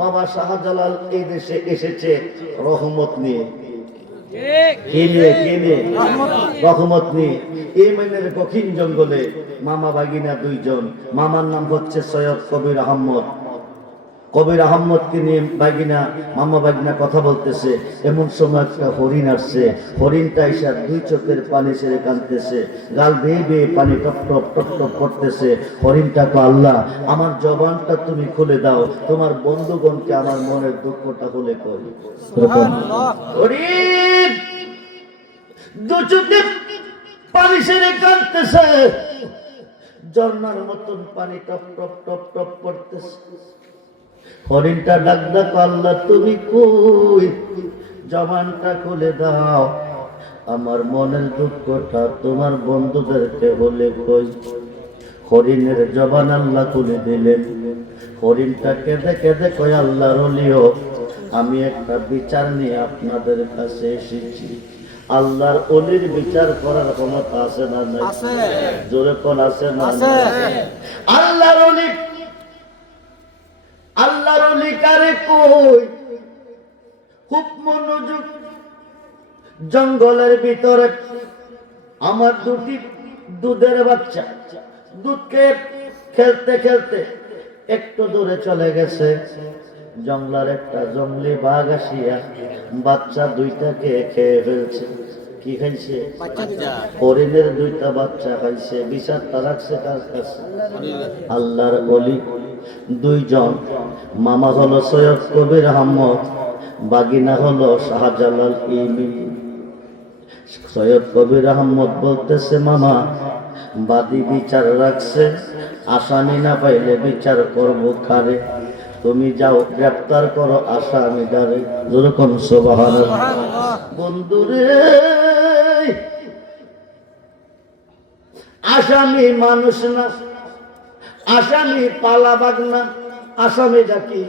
বাবা শাহজালাল এই দেশে এসেছে রহমত নিয়ে। রহমত নিয়ে। ইয়েমেনের কঠিন জঙ্গলে মামা ভাগিনা দুইজন। মামার নাম হচ্ছে সৈয়দ কবির আহমদ। কবির আহমদকে নিয়ে বাগিনা মামা বাগিনা কথা বলতেছে। এমন সময় একটা হরিণ আসছে। হরিণটা এসে দুই চোখের পানি ছেড়ে কাঁদতেছে। গাল বেয়ে বেয়ে পানি টপ টপ টপ টপ করতেছে। হরিণটা তো আল্লাহ আমার জবানটা তুমি খুলে দাও। তোমার বন্ধুগণকে আমার মনের দুঃখটা খুলে করি। হরিণ দু চোখে পানি ছেড়ে কাঁদতেছে। ঝর্ণার মতন পানি টপ টপ টপ টপ করতেছে। হরিণটা ডাক ডাক আল্লাহ তুমি কই? জবানটা খুলে দাও। আমার মনের দুঃখটা তোমার বন্ধুদেরকে বলে কই? হরিণের জবান আল্লাহ খুলে দিলেন। হরিণটা কেঁদে কেঁদে কই আল্লাহ রলিও আমি একটা বিচার নিয়ে আপনাদের কাছে এসেছি। আল্লাহর অলির বিচার করার ক্ষমতা আছে না নাই? জোরে কোন আছে না? আল্লাহর অলি আল্লাহর অলিকারে কই খুব মনোযোগ জঙ্গলের ভিতরে। আমার দুটি দুধের বাচ্চা দুধকে খেলতে খেলতে একটু দূরে চলে গেছে। জঙ্গলার একটা জঙ্গলি বাঘ আসিয়া বাচ্চা দুইটাকে খেয়ে ফেলছে। কি খাইছে হরিণের দুইটা বাচ্চা খাইছে বিষাদটা রাখছে কার কাছে। আল্লাহর অলি দুইজন। মামা হলো সৈয়দ কবির আহমদ বাগিনা হলো শাহজালাল ইমি সৈয়দ কবির আহমদ বলতেছে মামা বাদী বিচার রাখছে আসামি না পাইলে বিচার করব কারে? তুমি যাও গ্রেপ্তার করো আসামি দারে। যেরকম সোবাহান বন্ধুরে আসামি মানুষ না আসামি পালাবাগ না আসামি ডাকি।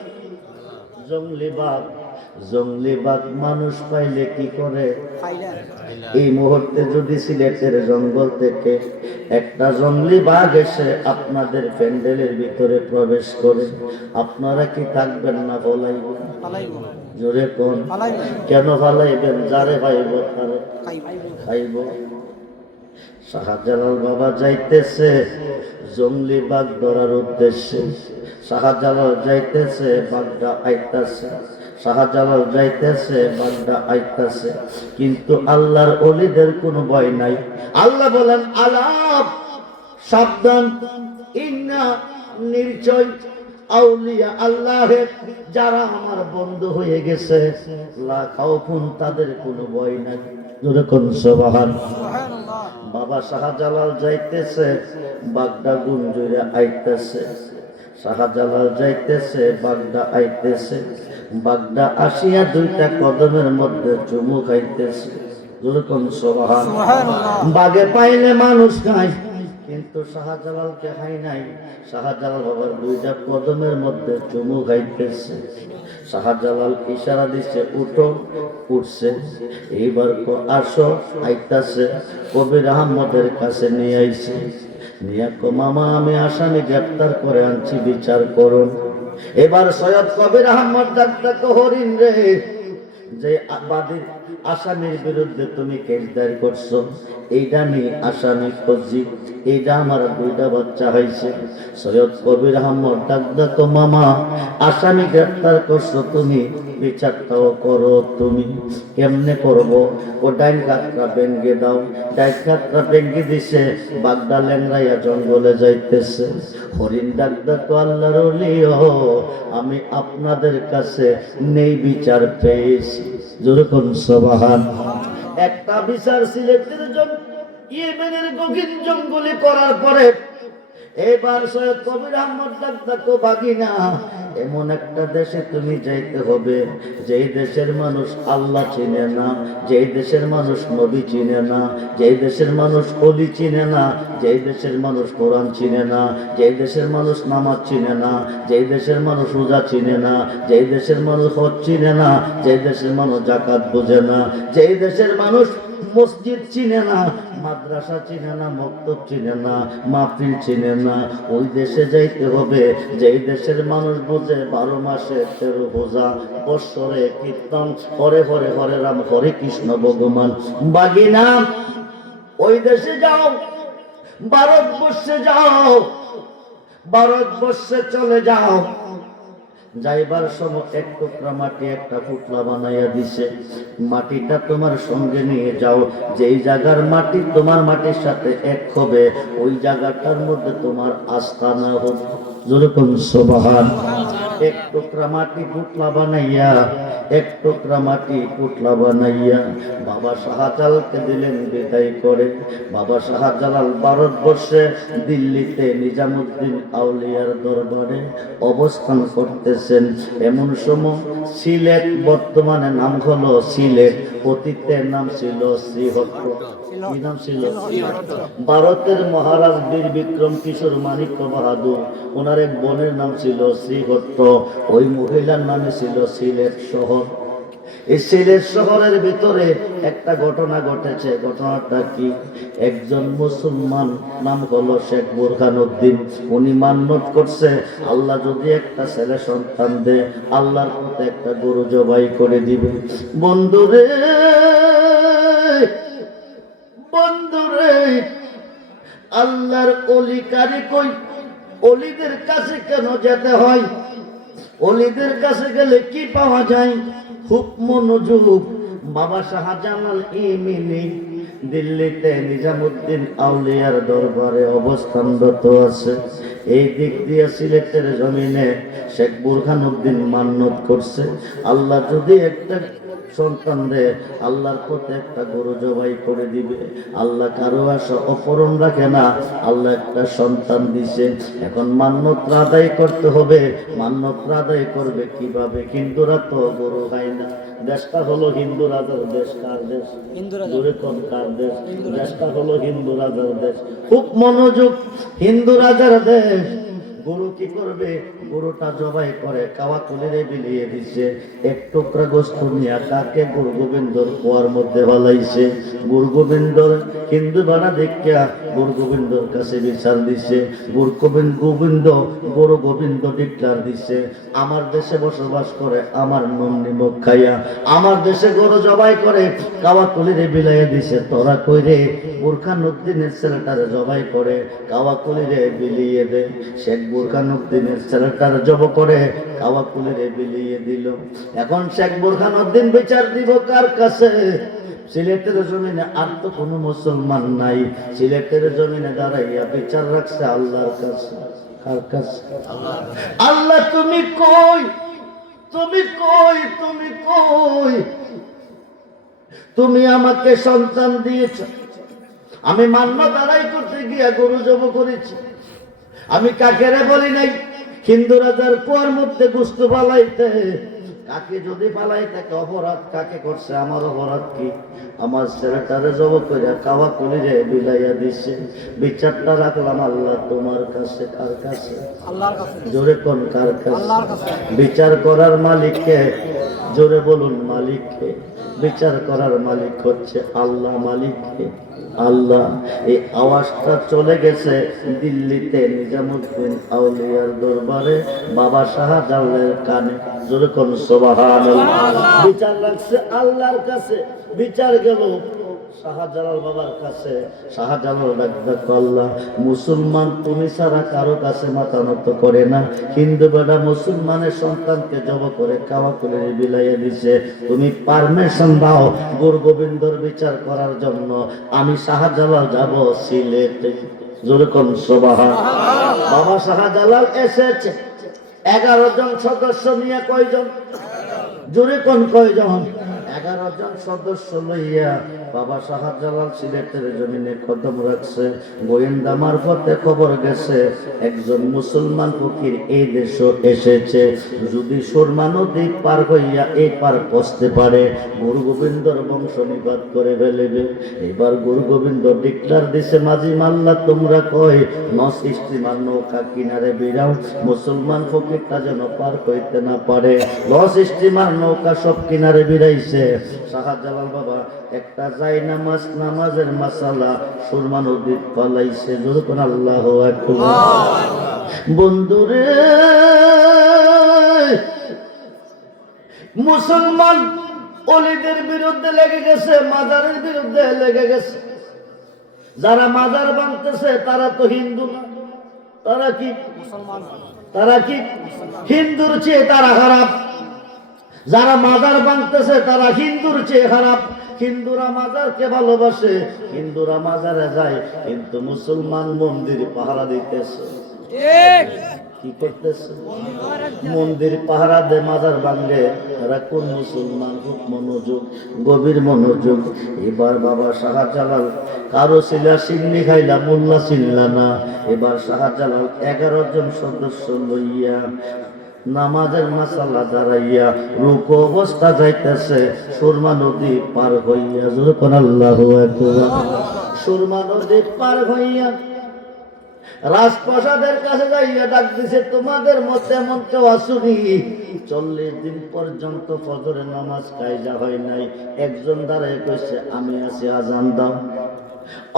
জঙ্গলি বাঘ জঙ্গলি বাঘ মানুষ পাইলে কি করে? এই মুহূর্তে যদি সিলেটের জঙ্গল থেকে একটা জঙ্গলি বাঘ এসে আপনাদের প্যান্ডেলের ভিতরে প্রবেশ করে আপনারা কি থাকবেন না বলাইবেন জোরে কোন? কেন ফালাইবেন যারে পাইব তারে খাইব শাহজালাল বাবা যাইতেছে জঙ্গলি বাঘ ধরার উদ্দেশ্যে। শাহজালাল যাইতেছে, বাঘটা আইতাছে। শাহজালাল যাইতেছে, বাঘটা আইতাছে। কিন্তু আল্লাহর অলিদের কোনো ভয় নাই। আল্লাহ বলেন, আলাপ, সাবধান। ইন্না নিশ্চয় আউলিয়া আল্লাহের যারা আমার বন্ধু হয়ে গেছে লা খাউফুন তাদের কোনো ভয় নাই। যেরকম সবাহান। বাবা শাহজালাল যাইতেছে বাগদা গুঞ্জুরে আইতেছে। শাহজালাল যাইতেছে বাগদা আইতেছে। বাগদা আসিয়া দুইটা কদমের মধ্যে চুমু খাইতেছে। যেরকম সবাহান। বাগে পাইলে মানুষ খায় কিন্তু শাহজালালকে খাই নাই। শাহজালাল বাবার দুইটা কদমের মধ্যে চুমু খাইতেছে। শাহজালাল ইশারা দিছে, উঠো, উঠছে। এইবার আসো, আইতাছে। কবির আহমদের কাছে নিয়ে আইছে। নিয়া মামা, আমি আসামি গ্রেপ্তার করে আনছি, বিচার করুন। এবার সৈয়দ কবির আহমদ ডাক্তার হরিণ রে। যে বাদীর আসামির বিরুদ্ধে তুমি কেস দায়ের করছ। এইটা নিয়ে আসামি খুঁজি এইটা আমার দুইটা বাচ্চা হয়েছে। সৈয়দ কবির আহমদ ডাক্তার তো মামা, আসামি গ্রেপ্তার করছ তুমি। বিচারটাও করো তুমি। কেমনে করব? ও ডাইন কাতরা বেঙ্গে দাও। ডাইন কাতরা বেঙ্গে দিছে, বাগদা ল্যাংরাইয়া জঙ্গলে যাইতেছে। হরিণ ডাক্তার তো আল্লাহর আমি আপনাদের কাছে নেই বিচার পেয়েছি। যেরকম সবাহান। একটা বিচার সিলেক্টের জন্য ইয়েমেনের গভীর জঙ্গলে করার পরে এবার সৈয়দ কবির আহমদ ডাক্তার বাকি না এমন একটা দেশে তুমি যাইতে হবে, যেই দেশের মানুষ আল্লাহ চিনে না, যেই দেশের মানুষ নবী চিনে না, যেই দেশের মানুষ অলি চিনে না, যেই দেশের মানুষ কোরআন চিনে না, যেই দেশের মানুষ নামাজ চিনে না, যেই দেশের মানুষ রোজা চিনে না, যেই দেশের মানুষ হজ চিনে না, যেই দেশের মানুষ জাকাত বোঝে না, যেই দেশের মানুষ মসজিদ চিনে না মাদ্রাসা চিনে না, মক্তব চিনে না, মাহফিল চিনে না। ওই দেশে যাইতে হবে, যেই দেশের মানুষ বোঝে বারো মাসে তেরো বোঝা বৎসরে কীর্তন, হরে হরে হরে রাম, হরে কৃষ্ণ ভগবান। বাগিনা, ওই দেশে যাও, ভারতবর্ষে যাও, ভারতবর্ষে চলে যাও। যাইবার সময় এক টুকরা মাটি একটা পুতলা বানাইয়া দিছে। মাটিটা তোমার সঙ্গে নিয়ে যাও। যেই জায়গার মাটি তোমার মাটির সাথে এক হবে, ওই জায়গাটার মধ্যে তোমার আস্থা না হোক। যেরকম সোবাহান। এক টুকরা মাটি পুতলা বানাইয়া এক টুকরা মাটি পুতলা বানাইয়া বাবা শাহজালালকে দিলেন বিদায় করে। বাবা শাহজালাল ভারতবর্ষে দিল্লিতে নিজামুদ্দিন আউলিয়ার দরবারে অবস্থান করতেছেন। এমন সময় সিলেট বর্তমানে নাম হলো সিলেট, অতীতের নাম ছিল শ্রীহট্ট কি নাম ছিল ভারতের মহারাজ বীর বিক্রম কিশোর মানিক্য বাহাদুর ওনার এক বোনের নাম ছিল শ্রীহট্ট ওই মহিলার নামে ছিল সিলেট শহর। এই সিলেট শহরের ভিতরে একটা ঘটনা ঘটেছে। ঘটনাটা কি? একজন মুসলমান নাম হলো শেখ বুরখান উদ্দিন। উনি মান্যত করছে আল্লাহ যদি একটা ছেলে সন্তান দে আল্লাহর পথে একটা গরু জবাই করে দিবে। বন্ধুরে বন্ধুরে, আল্লাহর অলিকারি কই? অলিদের কাছে কেন যেতে হয়? অলিদের কাছে গেলে কি পাওয়া যায়? হুকম নজুব, বাবা শাহজামাল ইমিনি দিল্লিতে নিজামুদ্দিন আউলিয়ার দরবারে অবস্থানরত আছে। এই দিক দিয়ে সিলেটের জমিনে শেখ বুরখান উদ্দিন মান্যত করছে। আল্লাহ যদি একটা সন্তান রে আল্লাহর পথে একটা গরু জবাই করে দিবে। আল্লাহ কারও আশা অপরণ রাখে না। আল্লাহ একটা সন্তান দিছে। এখন মান্যত আদায় করতে হবে। মান্যত আদায় করবে কীভাবে? হিন্দুরা তো গরু খায় না। দেশটা হলো হিন্দু রাজার দেশ কার দেশ? দূরে কোন কার দেশ? দেশটা হলো হিন্দু রাজার দেশ। খুব মনোযোগ হিন্দু রাজার দেশ। কি করবে? গরুটা জবাই করে, কাওয়া তুলে বিলিয়ে দিছে। এক টুকরা গোস্ত নিয়ে তাকে গুরু গোবিন্দর কুয়ার মধ্যে ভালাইছে গুরু গোবিন্দর হিন্দু বানা দেখিয়া গুরু গোবিন্দর কাছে বিচার দিছে, গুরু গোবিন্দ গোবিন্দ, গুরু গোবিন্দ ডিক্লার দিছে, আমার দেশে বসবাস করে, আমার নুন নিমক খাইয়া, আমার দেশে গরু জবাই করে, কাওয়া তুলিরে বিলাইয়া দিছে, তোরা কইরে বুরখান উদ্দিনের ছেলেটারে জবাই করে, কাওয়া কুলিরে বিলিয়ে দে, শেখ বুরখান উদ্দিনের ছেলেটারে জব করে, কাওয়া কুলিরে বিলিয়ে দিল। এখন শেখ বুরখান উদ্দিন বিচার দিব কার কাছে? সিলেটের জমিনে আর তো কোনো মুসলমান নাই। সিলেটের জমিনে দাঁড়াইয়া বিচার রাখছে আল্লাহর কাছে। আল্লাহ, তুমি কই? তুমি কই? তুমি কই? তুমি আমাকে সন্তান দিয়েছ। আমি মান্য দাঁড়াই করতে গিয়া গরু জব করেছি। আমি কাকেরে বলি নাই? হিন্দু রাজার কুয়ার মধ্যে গুস্ত পালাইতে কাকে যদি পালাই তাকে অপরাধ কাকে করছে? আমার অপরাধ কি? আমার ছেলেটারে জব করিয়া কাওয়া কলিরে বিলাইয়া দিছে। বিচারটা রাখলাম আল্লাহ তোমার কাছে কার কাছে? জোরে কোন কার কাছে। বিচার করার মালিককে জোরে বলুন মালিককে। বিচার করার মালিক হচ্ছে আল্লাহ মালিককে আল্লাহ এই আওয়াজটা চলে গেছে দিল্লিতে নিজামুদ্দিন আউলিয়ার দরবারে বাবা শাহজালালের কানে। যেরকম কোন বিচার লাগছে আল্লাহর কাছে। বিচার গেল শাহজালাল বাবার কাছে, শাহজালাল আল্লাহ মুসলমান তুমি ছাড়া কারও কাছে মাথা করে না। হিন্দু বেটা মুসলমানের সন্তানকে জব করে কাওয়া করে দিছে। তুমি পারমিশন দাও গুরু বিচার করার জন্য। আমি শাহজালাল যাব সিলেটে। যেরকম সবাহা বাবা শাহজালাল এসেছে। এগারো জন সদস্য নিয়ে কয়জন? জোরে কোন কয়জন? এগারো জন সদস্য লইয়া বাবা শাহজালাল সিলেটের জমিনে কদম রাখছে। গোয়েন্দা মারফতে খবর গেছে, একজন মুসলমান ফকির এই দেশ এসেছে। যদি সুরমা নদী পার হইয়া এই পার পৌঁছতে পারে গুরু গোবিন্দর বংশ নিবাদ করে ফেলবে। এবার গুরু গোবিন্দ ডিক্লার দিছে, মাঝি মাল্লা, তোমরা কই? নস স্টিমার নৌকা কিনারে বিরাও মুসলমান ফকিরটা যেন পার হইতে না পারে। লস স্টিমার নৌকা সব কিনারে বিরাইছে বন্ধুরে মুসলমান অলিদের বিরুদ্ধে লেগে গেছে, মাজারের বিরুদ্ধে লেগে গেছে। যারা মাজার বানতেছে, তারা তো হিন্দু তারা কি? তারা কি? হিন্দুর চেয়ে তারা খারাপ। যারা মাজার বানতেছে তারা হিন্দুর চেয়ে খারাপ। হিন্দুরা মাজারকে ভালোবাসে হিন্দুরা মাজারে যায় কিন্তু মুসলমান মন্দির পাহারা দিতেছে। কি করতেছে? মন্দির পাহারা দে মাজার ভাঙ্গে এরা কোন মুসলমান? খুব মনোযোগ গভীর মনোযোগ। এবার বাবা শাহজালাল কারও ছিলা সিন্নি খাইলা মোল্লা ছিল্লা না। এবার শাহজালাল এগারো জন সদস্য লইয়া নামাজের মাসালা দাঁড়াইয়া রুক অবস্থা যাইতেছে। সুরমা নদী পার হইয়া যখন আল্লাহ সুরমা নদী পার হইয়া রাজপ্রসাদের কাছে যাইয়া ডাক দিছে, তোমাদের মধ্যে এমন কেউ আসুনি চল্লিশ দিন পর্যন্ত ফজরের নামাজ কায়জা হয় নাই। একজন দাঁড়ায় কইছে, আমি আছি আজান দাও।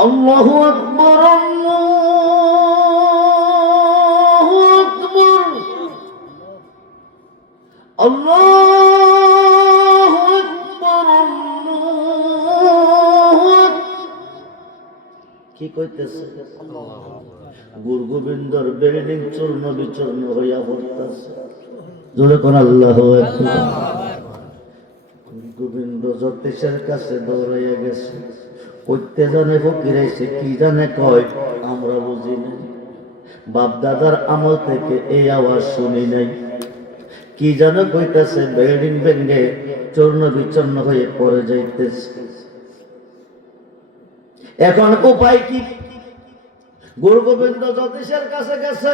আল্লাহু আকবার, আল্লাহু আকবার, আল্লাহু আকবার। কি কইতেছে? গুরু গোবিন্দর বিল্ডিং চূর্ণ বিচূর্ণ হইয়া পড়তেছে। জোরে কোন আল্লাহ গোবিন্দ জ্যোতিষের কাছে দৌড়াইয়া গেছে। কইতে জানে ফকিরাইছে কি জানে কয়, আমরা বুঝি নাই। বাপ দাদার আমল থেকে এই আওয়াজ শুনি নাই। কি যেন কইতেছে বিল্ডিং ভেঙ্গে চূর্ণ বিচূর্ণ হয়ে পড়ে যাইতেছে। এখন উপায় কি? গুরু গোবিন্দ জ্যোতিষের কাছে গেছে।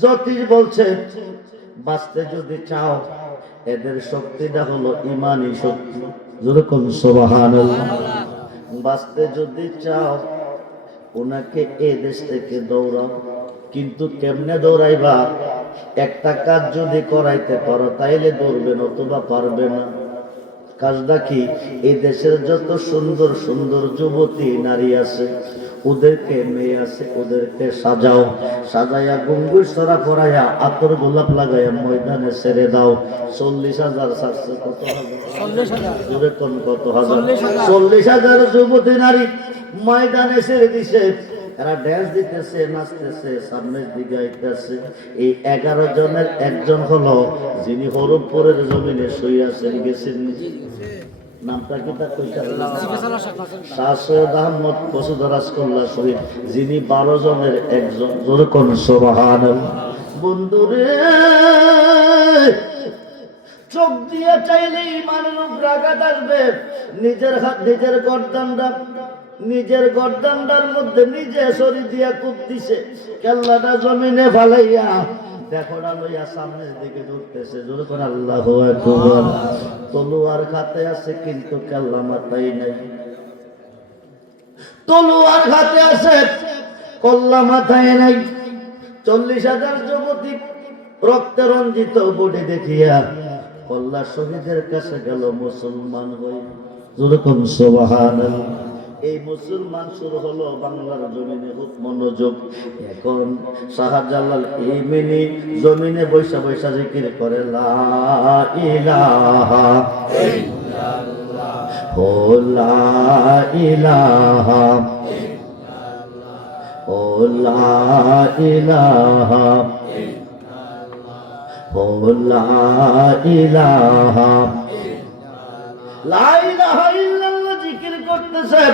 জ্যোতিষ বলছে, বাঁচতে যদি চাও, এদের শক্তিটা হলো ইমানি শক্তি। যেরকম সোবাহান বাঁচতে যদি চাও ওনাকে এ দেশ থেকে দৌড়াও। কিন্তু কেমনে দৌড়াইবা? একটা কাজ যদি করাইতে পারো তাইলে দৌড়বে নতুবা পারবে না। কাজটা কি? এই দেশের যত সুন্দর সুন্দর যুবতী নারী আছে ওদেরকে মেয়ে আছে ওদেরকে সাজাও। সাজাইয়া গঙ্গুর সরা করাইয়া আতর গোলাপ লাগাইয়া ময়দানে ছেড়ে দাও। চল্লিশ হাজার সাতশো কত হাজার? কত হাজার? চল্লিশ হাজার। যুবতী নারী ময়দানে ছেড়ে দিছে। এরা ড্যান্স দিতেছে নাচতেছে সামনের দিকে আইতেছে। এই এগারো জনের একজন হলো যিনি হরমপুরের জমিনে শুয়ে আছেন গেছেন নামটা কি তা শাহ সৈয়দ আহমদ বসুধরাজ কল্লা শহীদ যিনি বারো জনের একজন। যেরকম সোবাহান বন্ধুরে চোখ দিয়ে চাইলে ইমানের উপর আঘাত আসবে। নিজের হাত নিজের গর্দানটা নিজের গর্দানটার মধ্যে নিজে শরীর দিয়া কূপ দিছে। কেল্লাটা জমিনে ফালাইয়া সামনের দিকে আকবার। খাতে আছে কিন্তু নাই। তলোয়ার খাতে আছে কল্লা মাথায় নাই। চল্লিশ হাজার যুবতী রক্তে রঞ্জিত বডি দেখিয়া কল্লা শহীদের কাছে গেল মুসলমান হয়ে। যেরকম সোবাহান এই মুসলমান শুরু হলো বাংলার জমিনে মনোযোগ এখন শাহজালাল এই মিনি জমিনে বৈশা বৈশা জিকির করে, লা ইলাহা লা লা লা লা জিকির করতেছে।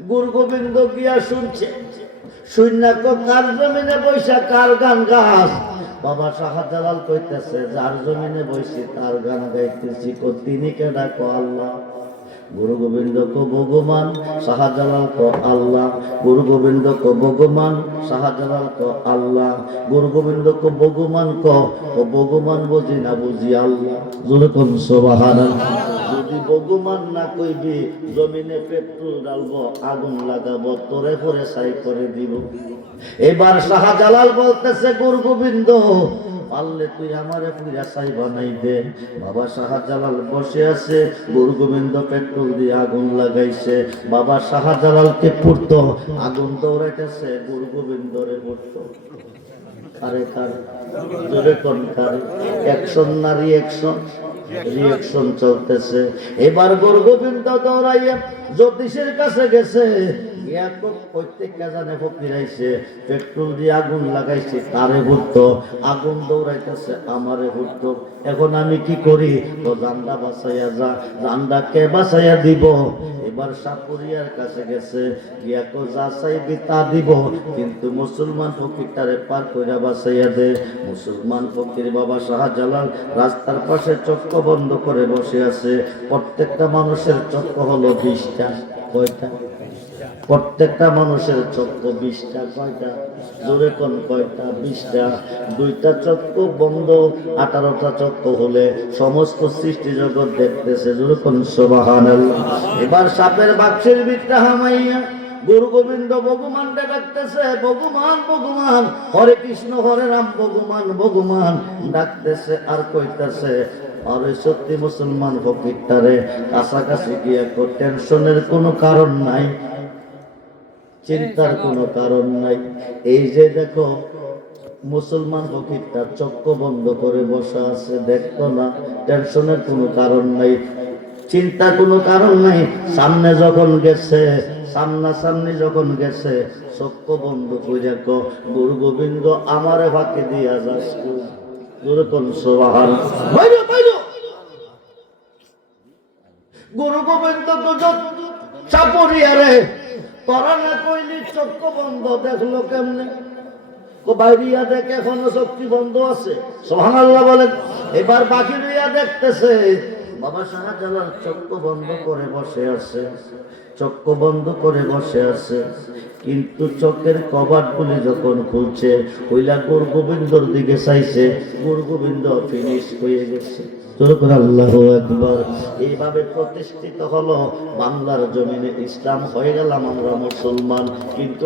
গুরু গোবিন্দ গিয়া শুনছে। কার জমিনে বৈশা কার গান গাছ বাবা শাহজালাল কইতেছে, যার জমিনে বসে তার গান গাইতেছি। কো তিনি কো আল্লাহ? গুরু গোবিন্দ কো, ভগবান। শাহজালাল কো, আল্লাহ। গুরু গোবিন্দ কো, ভগবান। শাহজালাল কো, আল্লাহ। গুরু গোবিন্দ কো, ভগবান কো। ভগবান বুঝি না বুঝি আল্লাহ। জোরে যদি ভগবান না কইবি, জমিনে পেট্রোল ডালবো আগুন লাগাবো, তোরে পরে সাই করে দিব। এবার শাহজালাল বলতেছে, গুরু গোবিন্দ, পারলে তুই আমারে পুরা সাই বানাই দে বাবা শাহজালাল বসে আছে, গুরু গোবিন্দ পেট্রোল দিয়ে আগুন লাগাইছে। বাবা শাহজালালকে পুড়তো, আগুন দৌড়াইতেছে, গুরু গোবিন্দরে পুড়তো। কারে কারে? জোরে কোন কারে? অ্যাকশন না রিয়াকশন চলতেছে। এবার গুরু গোবিন্দ দৌড়াইয়া জ্যোতিষের কাছে গেছে। দিয়ে আগুন লাগাইছে তারে আগুন দৌড়াইতেছে, আমারে এখন আমি কি করি? তো যা কে দিব। এবার কাছে গেছে যা চাইবি তা দিব। কিন্তু মুসলমান ফকিরটারে পার কইরা বাঁচাইয়া দে। মুসলমান ফকির বাবা শাহজালাল রাস্তার পাশে চক্ক বন্ধ করে বসে আছে। প্রত্যেকটা মানুষের চক্ক হলো বিশটা। কয়টা? প্রত্যেকটা মানুষের চক্র বিশটা, কয়টা? জোরে কোন কয়টা? বিশটা। দুইটা চক্র বন্ধ, আঠারোটা চক্র হলে সমস্ত সৃষ্টি জগৎ দেখতেছে। জোরে কোন সোবাহান এবার সাপের বাক্সের বিটটা হামাইয়া গুরু গোবিন্দ ভগবান ডাকতেছে, ভগবান ভগবান, হরে কৃষ্ণ, হরে রাম, ভগবান ভগবান। ডাকতেছে আর কইতেছে আর ওই সত্যি মুসলমান ফকিরটারে কাছাকাছি গিয়ে টেনশনের কোনো কারণ নাই। চিন্তার কোনো কারণ নাই। এই যে দেখো মুসলমান ফকিরটা চক্ক বন্ধ করে বসা আছে দেখতো না টেনশনের কোনো কারণ নাই। চিন্তা কোনো কারণ নাই। সামনে যখন গেছে সামনা সামনি যখন গেছে চক্ক বন্ধ করে দেখো গুরু গোবিন্দ আমারে ফাঁকি দিয়া যাস গুরু গোবিন্দ তো চাপড়িয়া রে। না কইলি বন্ধ, দেখল কেমনে? বাইরিয়া দেখে, এখনও শক্তি বন্ধ আছে। সোহান আল্লাহ বলেন, এবার বাকি রইয়া দেখতেছে, বাবা শাহজালাল চক্ষু বন্ধ করে বসে আছে। চক্ষু বন্ধ করে বসে আছে। কিন্তু চোখের কবাট গুলি যখন খুলছে ওইলা গুরু গোবিন্দর দিকে চাইছে গুরু গোবিন্দ ফিনিশ হয়ে গেছে। আল্লাহ এইভাবে প্রতিষ্ঠিত হলো, বাংলার জমিনে ইসলাম হয়ে গেলাম আমরা মুসলমান। কিন্তু